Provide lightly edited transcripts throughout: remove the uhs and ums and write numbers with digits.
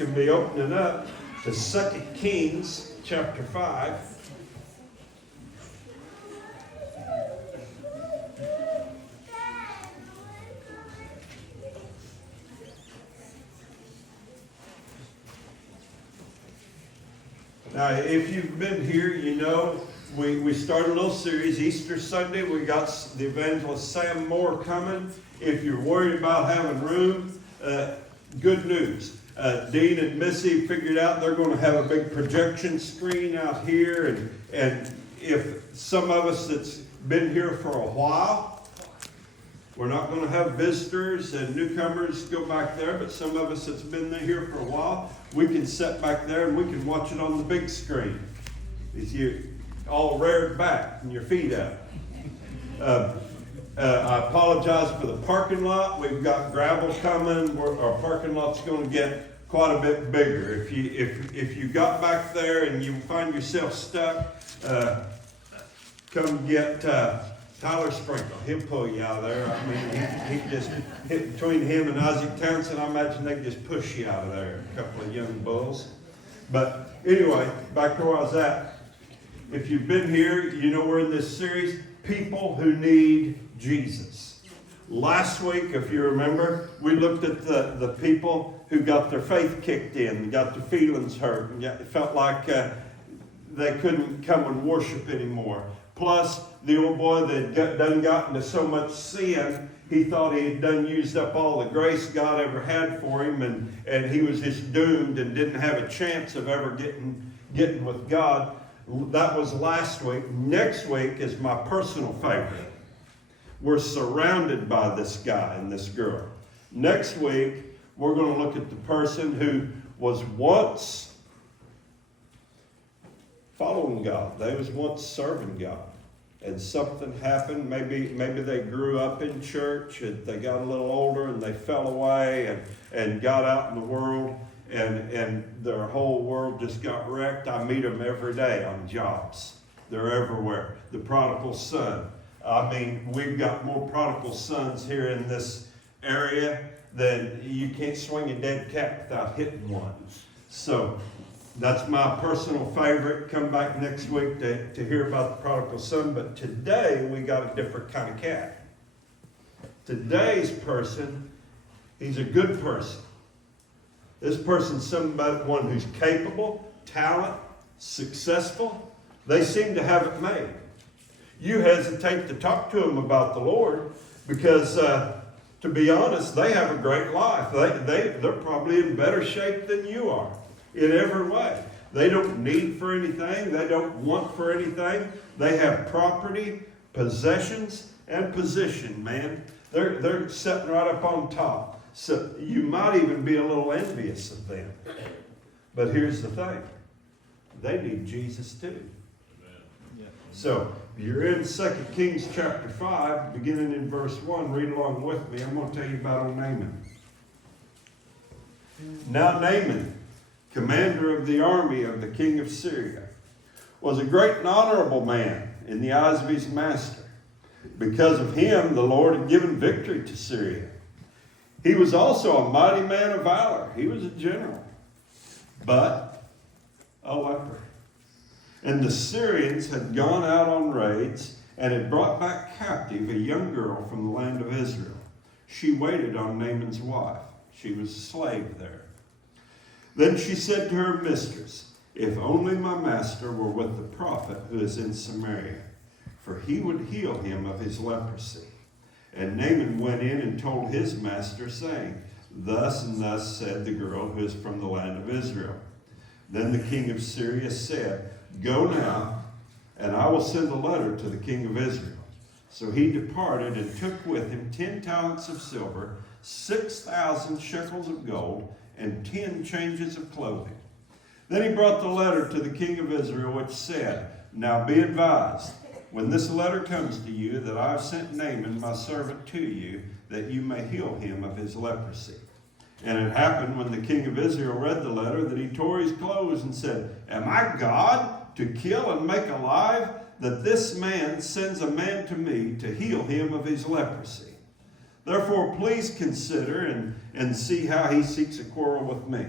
can be opening up to 2 Kings chapter 5. Now, if you've been here, you know we started a little series. Easter Sunday, we got the evangelist Sam Moore coming. If you're worried about having room, good news. Dean and Missy figured out they're going to have a big projection screen out here. And if some of us that's been here for a while, we're not going to have visitors and newcomers go back there, but some of us that's been here for a while, we can sit back there and we can watch it on the big screen. If you all reared back and your feet up. I apologize for the parking lot. We've got gravel coming. Our parking lot's going to get quite a bit bigger. If you got back there and you find yourself stuck, come get Tyler Sprinkle. He'll pull you out of there. I mean, he just hit between him and Isaac Townsend. I imagine they just push you out of there. A couple of young bulls. But anyway, back to where I was at. If you've been here, you know we're in this series, People Who Need Jesus. Last week, if you remember, we looked at the people who got their faith kicked in, got their feelings hurt, and it felt like they couldn't come and worship anymore. Plus, the old boy that done got into so much sin, he thought he had done used up all the grace God ever had for him, and he was just doomed and didn't have a chance of ever getting with God. That was last week. Next week is my personal favorite. We're surrounded by this guy and this girl. Next week, we're going to look at the person who was once following God. They was once serving God. And something happened. Maybe they grew up in church and they got a little older and they fell away and got out in the world. And their whole world just got wrecked. I meet them every day on jobs. They're everywhere. The prodigal son. I mean, we've got more prodigal sons here in this area than you can't swing a dead cat without hitting one. So that's my personal favorite. Come back next week to hear about the prodigal son. But today we got a different kind of cat. Today's person, he's a good person. This person's someone who's capable, talent, successful. They seem to have it made. You hesitate to talk to them about the Lord because, to be honest, they have a great life. They're probably in better shape than you are in every way. They don't need for anything. They don't want for anything. They have property, possessions, and position, man. They're sitting right up on top. So you might even be a little envious of them. But here's the thing. They need Jesus too. Yeah. So you're in 2 Kings chapter 5, beginning in verse 1. Read along with me. I'm going to tell you about old Naaman. Now Naaman, commander of the army of the king of Syria, was a great and honorable man in the eyes of his master. Because of him, the Lord had given victory to Syria. He was also a mighty man of valor. He was a general, but a leper. And the Syrians had gone out on raids and had brought back captive a young girl from the land of Israel. She waited on Naaman's wife. She was a slave there. Then she said to her mistress, "If only my master were with the prophet who is in Samaria, for he would heal him of his leprosy." And Naaman went in and told his master, saying, "Thus and thus said the girl who is from the land of Israel." Then the king of Syria said, "Go now, and I will send a letter to the king of Israel." So he departed and took with him 10 talents of silver, 6,000 shekels of gold, and 10 changes of clothing. Then he brought the letter to the king of Israel, which said, "Now be advised, when this letter comes to you, that I have sent Naaman my servant to you, that you may heal him of his leprosy." And it happened when the king of Israel read the letter that he tore his clothes and said, "Am I God to kill and make alive, that this man sends a man to me to heal him of his leprosy? Therefore please consider and see how he seeks a quarrel with me."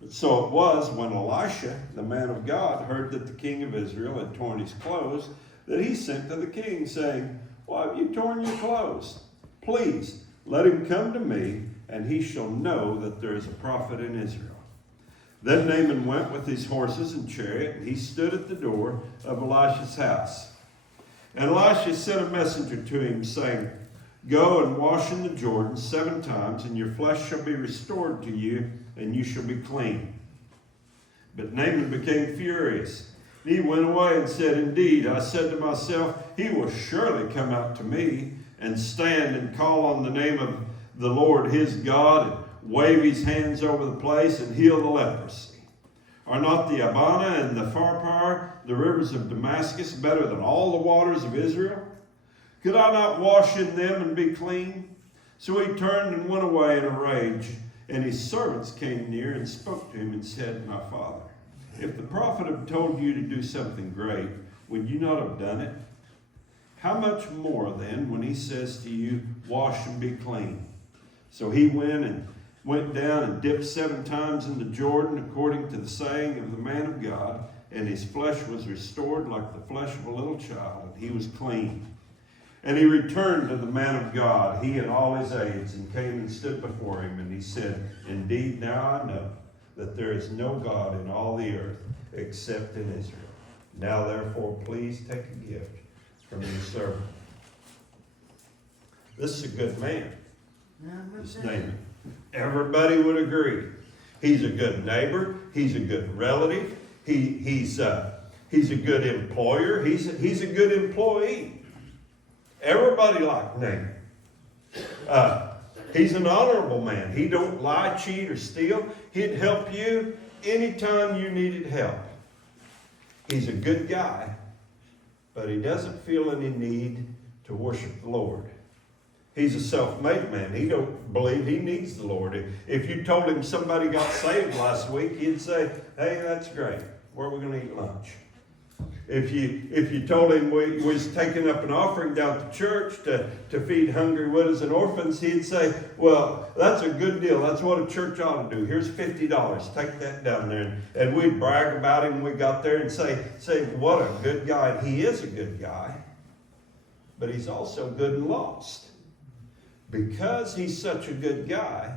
But so it was when Elisha, the man of God, heard that the king of Israel had torn his clothes, that he sent to the king, saying, Why have you torn your clothes? Please, let him come to me, and he shall know that there is a prophet in Israel. Then Naaman went with his horses and chariot, and he stood at the door of Elisha's house. And Elisha sent a messenger to him, saying, Go and wash in the Jordan 7 times, and your flesh shall be restored to you, and you shall be clean. But Naaman became furious. He went away and said, Indeed, I said to myself, he will surely come out to me and stand and call on the name of the Lord his God and wave his hands over the place and heal the leprosy. Are not the Abana and the Pharpar, the rivers of Damascus, better than all the waters of Israel? Could I not wash in them and be clean? So he turned and went away in a rage. And his servants came near and spoke to him and said, My father, if the prophet had told you to do something great, would you not have done it? How much more then when he says to you, Wash and be clean? So he went down and dipped 7 times in the Jordan, according to the saying of the man of God, and his flesh was restored like the flesh of a little child, and he was clean. And he returned to the man of God, he and all his aides, and came and stood before him, and he said, Indeed, now I know that there is no God in all the earth except in Israel. Now therefore, please take a gift from your servant. This is a good man. His name. Everybody would agree. He's a good neighbor. He's a good relative. He's a good employer. He's a good employee. Everybody liked Naaman. He's an honorable man. He don't lie, cheat, or steal. He'd help you anytime you needed help. He's a good guy, but he doesn't feel any need to worship the Lord. He's a self-made man. He don't believe he needs the Lord. If you told him somebody got saved last week, he'd say, Hey, that's great. Where are we going to eat lunch? If you told him we was taking up an offering down at the church to feed hungry widows and orphans, he'd say, Well, that's a good deal. That's what a church ought to do. Here's $50. Take that down there. And we'd brag about him when we got there and say, what a good guy. And he is a good guy, but he's also good and lost. Because he's such a good guy,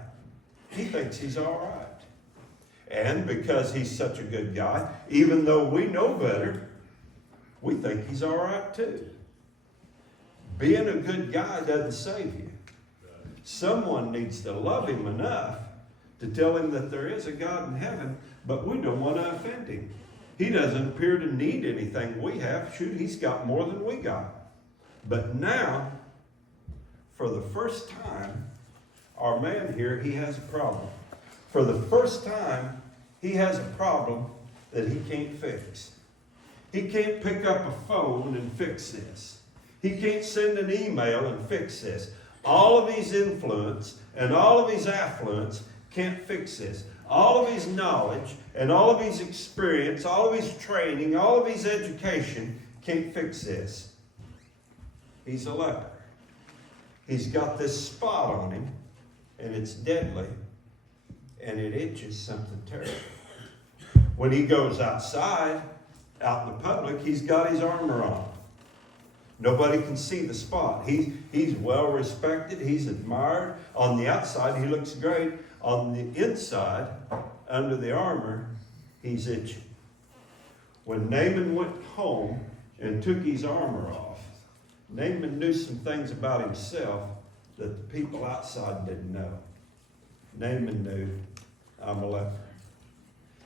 he thinks he's all right. And because he's such a good guy, even though we know better, we think he's all right too. Being a good guy doesn't save you. Someone needs to love him enough to tell him that there is a God in heaven, but we don't want to offend him. He doesn't appear to need anything we have. Shoot, he's got more than we got. But now, for the first time, our man here, he has a problem. For the first time, he has a problem that he can't fix. He can't pick up a phone and fix this. He can't send an email and fix this. All of his influence and all of his affluence can't fix this. All of his knowledge and all of his experience, all of his training, all of his education can't fix this. He's a leper. He's got this spot on him, and it's deadly, and it itches something terrible. When he goes outside, out in the public, he's got his armor on. Nobody can see the spot. He's well respected. He's admired. On the outside, he looks great. On the inside, under the armor, he's itching. When Naaman went home and took his armor off, Naaman knew some things about himself that the people outside didn't know. Naaman knew, I'm a leper.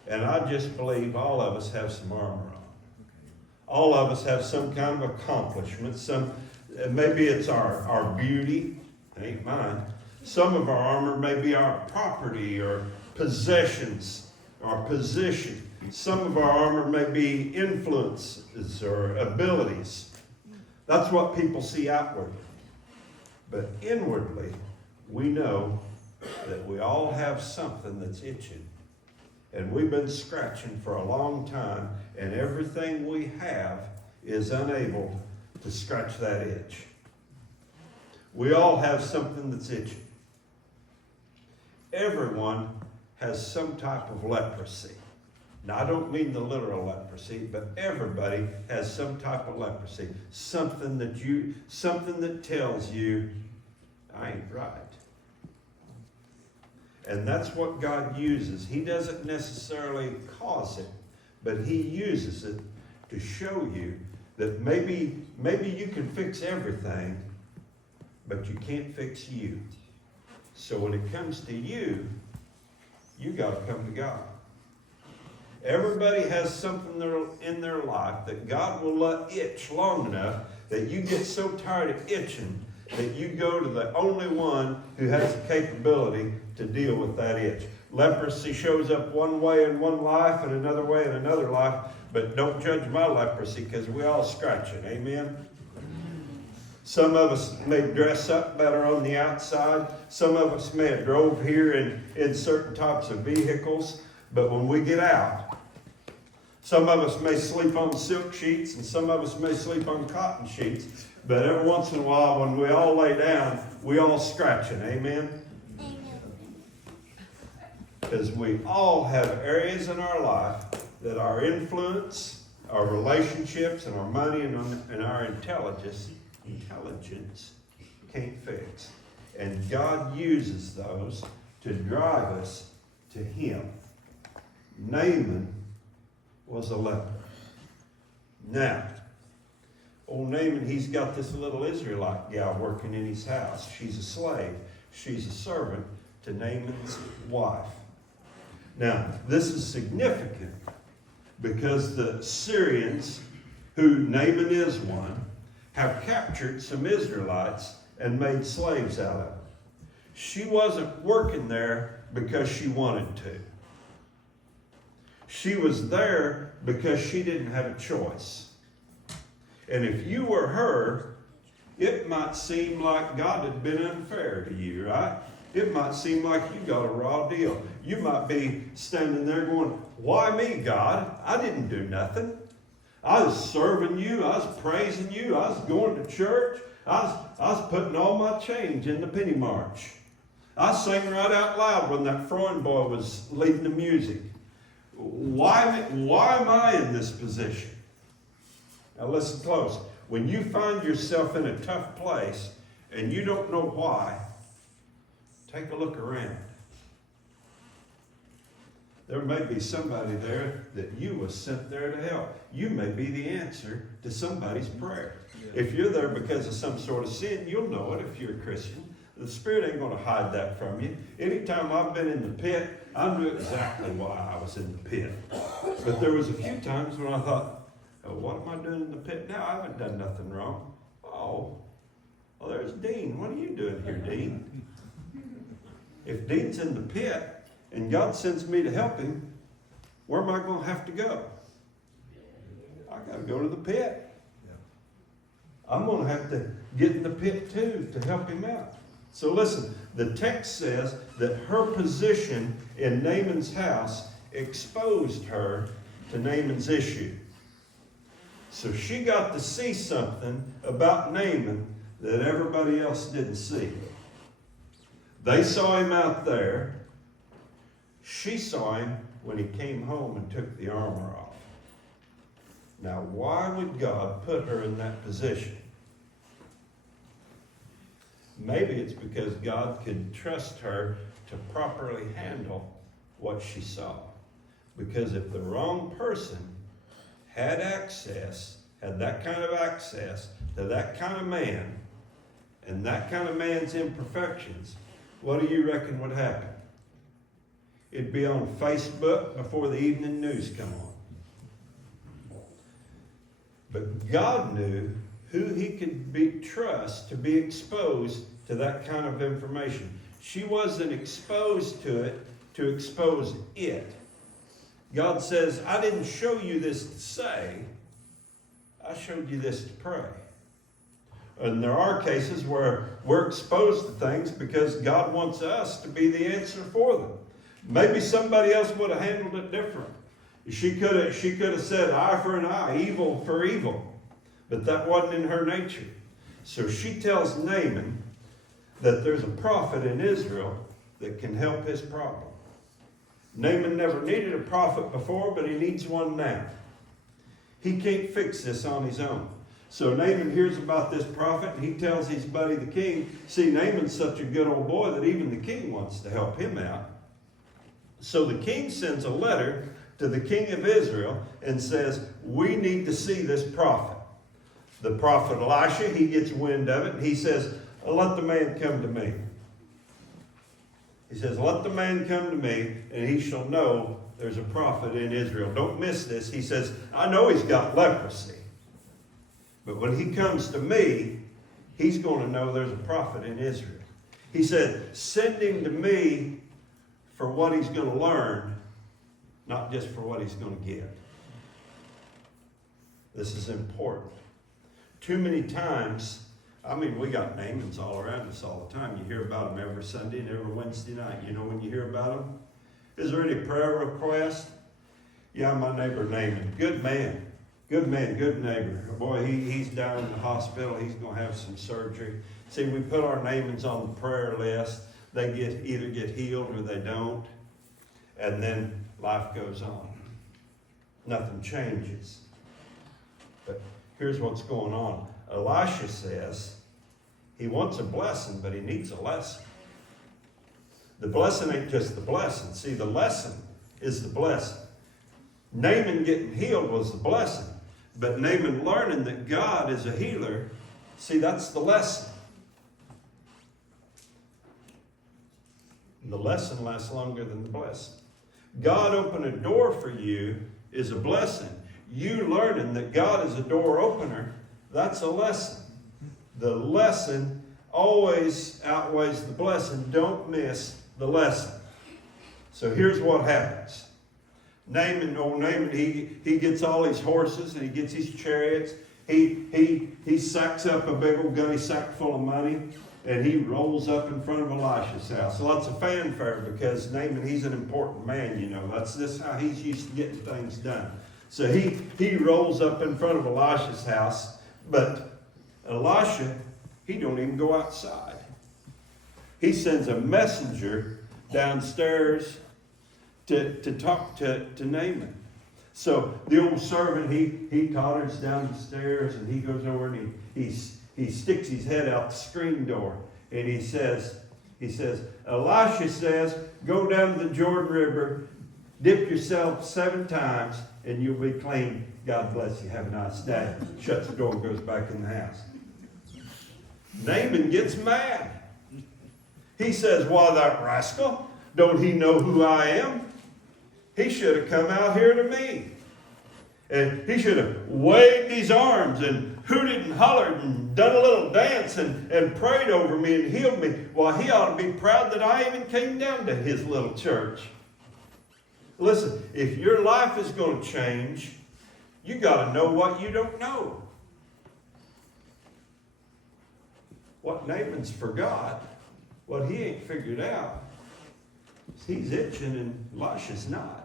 And I just believe all of us have some armor on. All of us have some kind of accomplishment. Maybe it's our beauty. It ain't mine. Some of our armor may be our property or possessions, our position. Some of our armor may be influences or abilities. That's what people see outwardly. But inwardly, we know that we all have something that's itching. And we've been scratching for a long time, and everything we have is unable to scratch that itch. We all have something that's itching. Everyone has some type of leprosy. Now, I don't mean the literal leprosy, but everybody has some type of leprosy. Something that tells you, I ain't right. And that's what God uses. He doesn't necessarily cause it, but He uses it to show you that maybe you can fix everything, but you can't fix you. So when it comes to you, you got to come to God. Everybody has something in their life that God will let itch long enough that you get so tired of itching that you go to the only one who has the capability to deal with that itch. Leprosy shows up one way in one life and another way in another life, but don't judge my leprosy because we all scratch it. Amen? Some of us may dress up better on the outside. Some of us may have drove here in certain types of vehicles, but when we get out, some of us may sleep on silk sheets and some of us may sleep on cotton sheets. But every once in a while, when we all lay down, we all scratch it. Amen? Amen. Because we all have areas in our life that our influence, our relationships, and our money and our intelligence can't fix. And God uses those to drive us to Him. Naaman was a leper. Now, old Naaman, he's got this little Israelite gal working in his house. She's a slave. She's a servant to Naaman's wife. Now, this is significant because the Syrians, who Naaman is one, have captured some Israelites and made slaves out of them. She wasn't working there because she wanted to. She was there because she didn't have a choice. And if you were her, it might seem like God had been unfair to you, right? It might seem like you got a raw deal. You might be standing there going, why me, God? I didn't do nothing. I was serving you. I was praising you. I was going to church. I was putting all my change in the penny march. I sang right out loud when that Freund boy was leading the music. Why am I in this position? Now listen close. When you find yourself in a tough place and you don't know why, take a look around. There may be somebody there that you was sent there to help. You may be the answer to somebody's prayer. Yeah. If you're there because of some sort of sin, you'll know it if you're a Christian. The Spirit ain't going to hide that from you. Anytime I've been in the pit, I knew exactly why I was in the pit. But there was a few times when I thought, oh, what am I doing in the pit now? I haven't done nothing wrong. Oh, well, there's Dean. What are you doing here, Dean? If Dean's in the pit and God sends me to help him, where am I going to have to go? I got to go to the pit. I'm going to have to get in the pit too to help him out. So listen, the text says that her position in Naaman's house exposed her to Naaman's issue. So she got to see something about Naaman that everybody else didn't see. They saw him out there. She saw him when he came home and took the armor off. Now, why would God put her in that position? Maybe it's because God could trust her to properly handle what she saw. Because if the wrong person had that kind of access to that kind of man and that kind of man's imperfections, what do you reckon would happen? It'd be on Facebook before the evening news come on. But God knew who he could trust to be exposed to that kind of information. She wasn't exposed to it to expose it. God says, I didn't show you this to say, I showed you this to pray. And there are cases where we're exposed to things because God wants us to be the answer for them. Maybe somebody else would have handled it different. She could have said eye for an eye, evil for evil. But that wasn't in her nature. So she tells Naaman that there's a prophet in Israel that can help his problem. Naaman never needed a prophet before, but he needs one now. He can't fix this on his own. So Naaman hears about this prophet, and he tells his buddy the king, see, Naaman's such a good old boy that even the king wants to help him out. So the king sends a letter to the king of Israel and says, we need to see this prophet. The prophet Elisha, he gets wind of it, and he says, let the man come to me. He says, let the man come to me, and he shall know there's a prophet in Israel. Don't miss this. He says, I know he's got leprosy. But when he comes to me, he's going to know there's a prophet in Israel. He said, send him to me for what he's going to learn, not just for what he's going to get. This is important. Too many times, we got Naamans all around us all the time. You hear about them every Sunday and every Wednesday night. You know when you hear about them? Is there any prayer request? Yeah, my neighbor Naaman. Good man. Good man, good neighbor. Boy, he's down in the hospital. He's going to have some surgery. See, we put our Naamans on the prayer list. They either get healed or they don't. And then life goes on. Nothing changes. But here's what's going on. Elisha says he wants a blessing, but he needs a lesson. The blessing ain't just the blessing. See, the lesson is the blessing. Naaman getting healed was the blessing. But Naaman learning that God is a healer, see, that's the lesson. The lesson lasts longer than the blessing. God opening a door for you is a blessing. You learning that God is a door opener, that's a lesson. The lesson always outweighs the blessing. Don't miss the lesson. So here's what happens. Naaman, he gets all his horses and he gets his chariots. He sacks up a big old gunny sack full of money, and he rolls up in front of Elisha's house. Lots of fanfare because Naaman, he's an important man, you know. This how he's used to getting things done. So he rolls up in front of Elisha's house, but Elisha, he don't even go outside. He sends a messenger downstairs to talk to Naaman. So the old servant, he totters down the stairs and he goes over and he sticks his head out the screen door and he says, Elisha says, go down to the Jordan River, dip yourself 7 times and you'll be clean. God bless you. Have a nice day. Shuts the door and goes back in the house. Naaman gets mad. He says, why, that rascal, don't he know who I am? He should have come out here to me. And he should have waved his arms and hooted and hollered and done a little dance and prayed over me and healed me. Well, he ought to be proud that I even came down to his little church. Listen, if your life is going to change, you got to know what you don't know. What Naaman's forgot, what he ain't figured out, is he's itching and Elisha's not.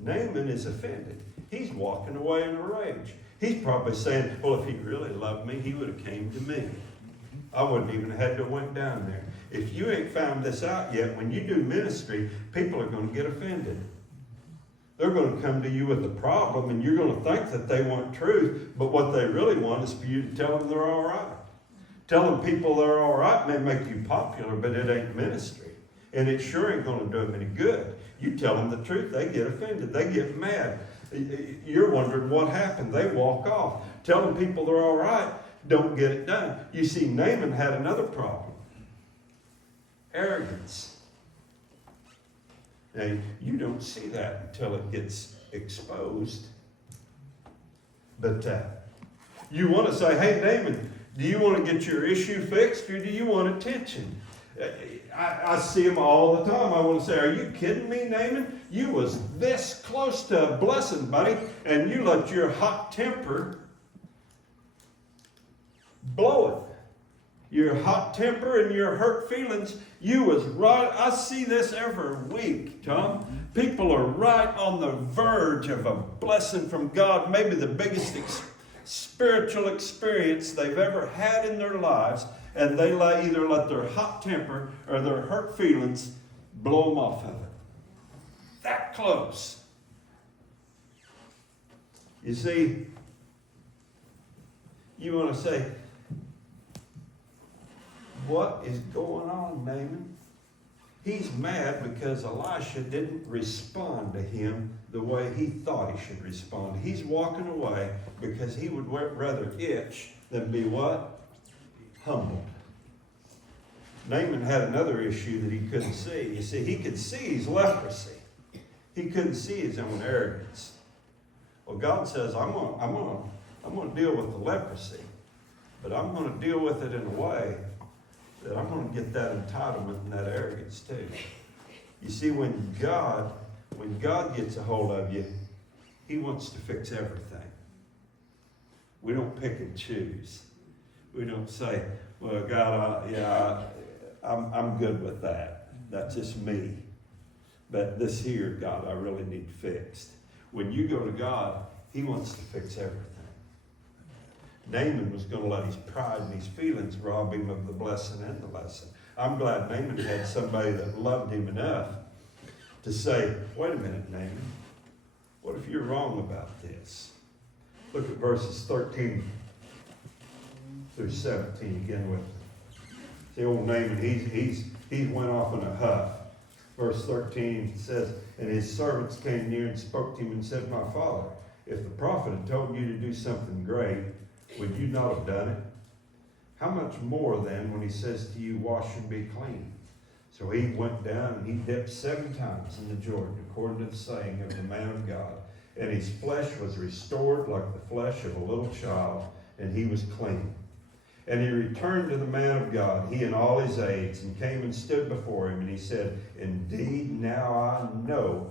Naaman is offended. He's walking away in a rage. He's probably saying, well, if he really loved me, he would have came to me. I wouldn't even have had to went down there. If you ain't found this out yet, when you do ministry, people are going to get offended. They're going to come to you with a problem, and you're going to think that they want truth, but what they really want is for you to tell them they're all right. Telling people they're all right may make you popular, but it ain't ministry. And it sure ain't going to do them any good. You tell them the truth, they get offended, they get mad. You're wondering what happened. They walk off. Telling people they're all right, don't get it done. You see, Naaman had another problem. Arrogance. Now, you don't see that until it gets exposed. But you want to say, hey, Naaman, do you want to get your issue fixed or do you want attention? I see them all the time. I want to say, are you kidding me, Naaman? You was this close to a blessing, buddy, and you let your hot temper blow it. Your hot temper and your hurt feelings, you was right. I see this every week, Tom. People are right on the verge of a blessing from God, maybe the biggest spiritual experience they've ever had in their lives, and they either let their hot temper or their hurt feelings blow them off of it. That close. You see, you want to say, what is going on, Naaman? He's mad because Elisha didn't respond to him the way he thought he should respond. He's walking away because he would rather itch than be what? Humbled. Naaman had another issue that he couldn't see. You see, he could see his leprosy. He couldn't see his own arrogance. Well, God says, I'm going to deal with the leprosy, but I'm going to deal with it in a way that I'm going to get that entitlement and that arrogance too. You see, when God gets a hold of you, He wants to fix everything. We don't pick and choose. We don't say, well, God, I'm good with that. That's just me. But this here, God, I really need fixed. When you go to God, He wants to fix everything. Naaman was going to let his pride and his feelings rob him of the blessing and the lesson. I'm glad Naaman had somebody that loved him enough to say, wait a minute, Naaman, what if you're wrong about this? Look at verses 13 through 17 again with me. See, old Naaman, he went off in a huff. Verse 13 says, and his servants came near and spoke to him and said, my father, if the prophet had told you to do something great, would you not have done it? How much more then when he says to you, wash and be clean? So he went down and he dipped 7 times in the Jordan, according to the saying of the man of God. And his flesh was restored like the flesh of a little child, and he was clean. And he returned to the man of God, he and all his aides, and came and stood before him. And he said, indeed, now I know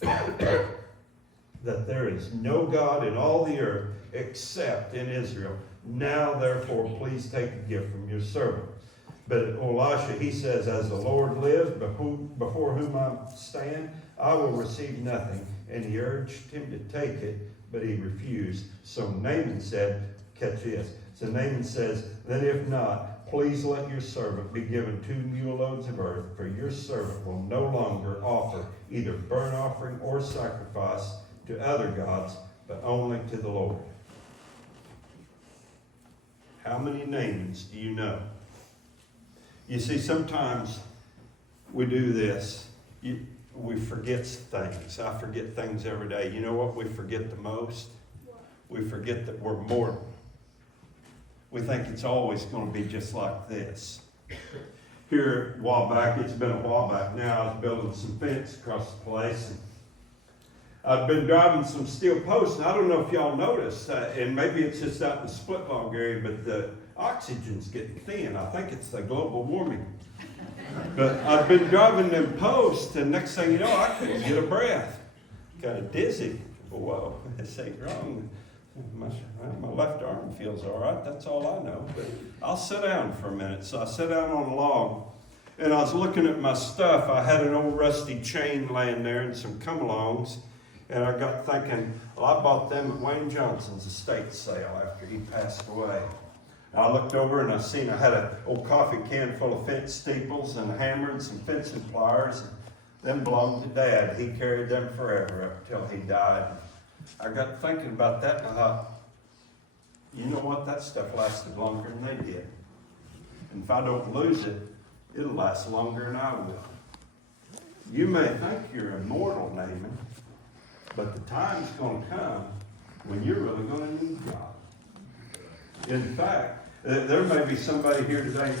that there is no God in all the earth except in Israel. Now, therefore, please take a gift from your servant. But Elisha, he says, as the Lord lives, before whom I stand, I will receive nothing. And he urged him to take it, but he refused. So Naaman said, catch this. So Naaman says, then if not, please let your servant be given 2 mule loads of earth, for your servant will no longer offer either burnt offering or sacrifice to other gods, but only to the Lord. How many Naamans do you know? You see, sometimes we do this. We forget things. I forget things every day. You know what we forget the most? We forget that we're mortal. We think it's always going to be just like this. Here, a while back, it's been a while back now, I was building some fence across the place. And I've been driving some steel posts, and I don't know if y'all noticed, and maybe it's just out in the split log area, but the oxygen's getting thin. I think it's the global warming. But I've been driving them posts, and next thing you know, I couldn't get a breath. Kind of dizzy. Whoa, this ain't wrong. My left arm feels all right. That's all I know. But I'll sit down for a minute. So I sat down on a log, and I was looking at my stuff. I had an old rusty chain laying there and some come-alongs. And I got thinking, well, I bought them at Wayne Johnson's estate sale after he passed away. I looked over and I had an old coffee can full of fence steeples and a hammer and some fencing pliers. And them belonged to Dad. He carried them forever up until he died. I got thinking about that and I thought, you know what? That stuff lasted longer than they did. And if I don't lose it, it'll last longer than I will. You may think you're immortal, Naaman, but the time's going to come when you're really going to need God. In fact, there may be somebody here today,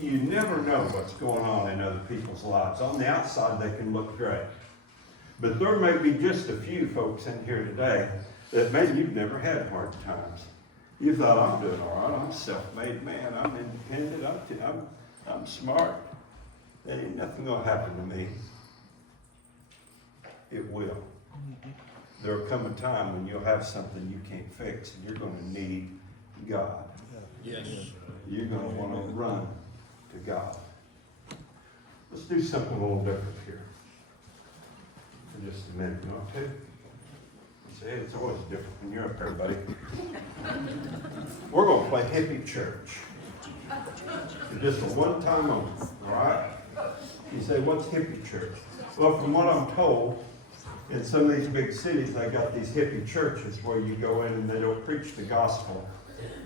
you never know what's going on in other people's lives. On the outside, they can look great. But there may be just a few folks in here today that maybe you've never had hard times. You thought, I'm doing all right. I'm a self-made man. I'm independent. I'm smart. There ain't nothing going to happen to me. It will. There will come a time when you'll have something you can't fix, and you're going to need God. Yes. You're going to want to run to God. Let's do something a little different here for just a minute, you want to? Say, it's always different when you're up there, buddy. We're going to play hippie church. For just a one-time only, all right? You say, what's hippie church? Well, from what I'm told, in some of these big cities, they got these hippie churches where you go in and they don't preach the gospel.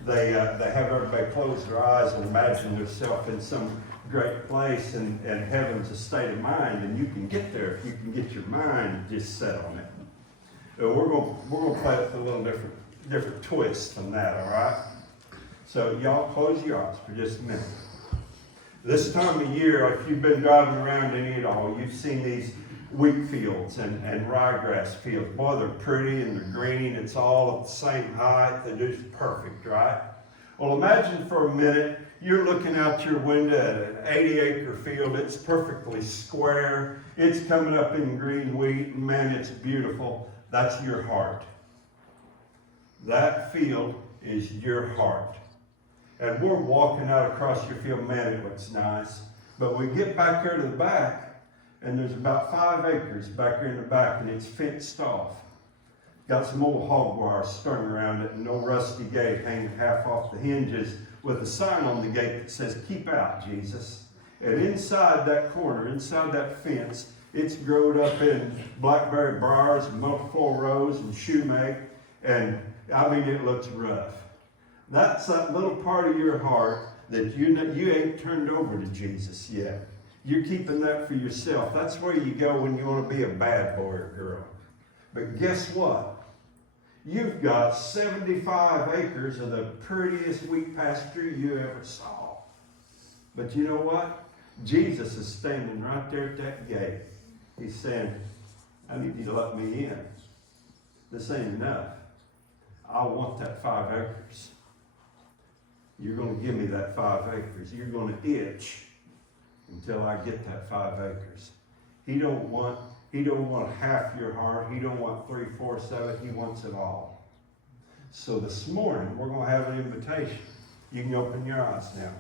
They have everybody close their eyes and imagine themselves in some great place, and heaven's a state of mind, and you can get there if you can get your mind just set on it. We're gonna play it with a little different twist than that, all right? So y'all close your eyes for just a minute. This time of year, if you've been driving around any at all, you've seen these wheat fields and ryegrass fields. Boy, they're pretty and they're green. It's all at the same height. They're just perfect, right? Well, imagine for a minute, you're looking out your window at an 80-acre field. It's perfectly square. It's coming up in green wheat. Man, it's beautiful. That's your heart. That field is your heart. And we're walking out across your field. Man, it looks nice. But we get back here to the back, and there's about 5 acres back here in the back, and it's fenced off. Got some old hog wire strung around it, and no rusty gate hanging half off the hinges, with a sign on the gate that says, "Keep out, Jesus." And inside that corner, inside that fence, it's growed up in blackberry briars and multiple rose and shoemake, and I mean, it looks rough. That's that little part of your heart that you ain't turned over to Jesus yet. You're keeping that for yourself. That's where you go when you want to be a bad boy or girl. But guess what? You've got 75 acres of the prettiest wheat pasture you ever saw. But you know what? Jesus is standing right there at that gate. He's saying, I need you to let me in. This ain't enough. I want that 5 acres. You're going to give me that 5 acres. You're going to itch until I get that 5 acres. He don't want half your heart. He don't want 3/4 of it. He wants it all. So this morning, we're going to have an invitation. You can open your eyes now.